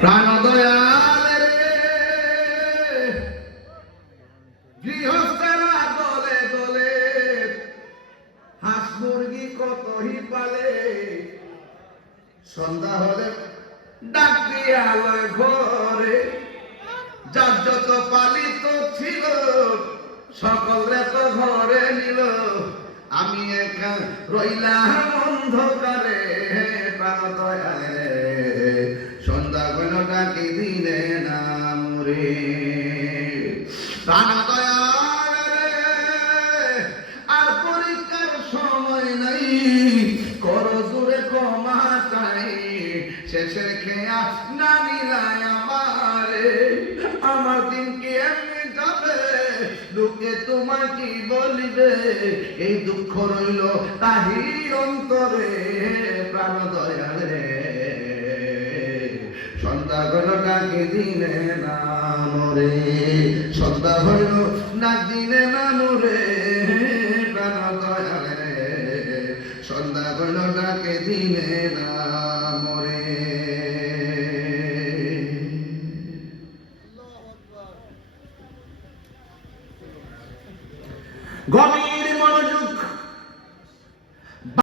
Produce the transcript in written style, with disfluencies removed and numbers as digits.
প্রাণ দয়াল গৃহস্থেরা দলে দলে হাঁস মুরগি কতই পালে সন্ধ্যা হলে ডাক দিয়ে আলোয় ঘরে যার যত পালিত ছিল সকলে তো ঘরে নিল আমি একা রইলাম অন্ধকারে প্রাণ দয়ালে সন্ধ্যা গেল ডাকি দিলে না মরে প্রাণ দয়ালে আর পরীক্ষার সময় নাই করো জোরে ক্ষমা চাই শেষে খেয়া না নিলায় আমার দিন কি এমনি যাবে লোকে তোমার কি বলিবে এই দুঃখ রইল তাহির অন্তরে প্রাণ দয়ালে সন্ধ্যা হইল ডাকে দিনে না মরে সন্ধ্যা হইল না দিনে না মরে প্রাণ দয়ালে সন্ধ্যা হইল ডাকে দিনে না মরে গভীর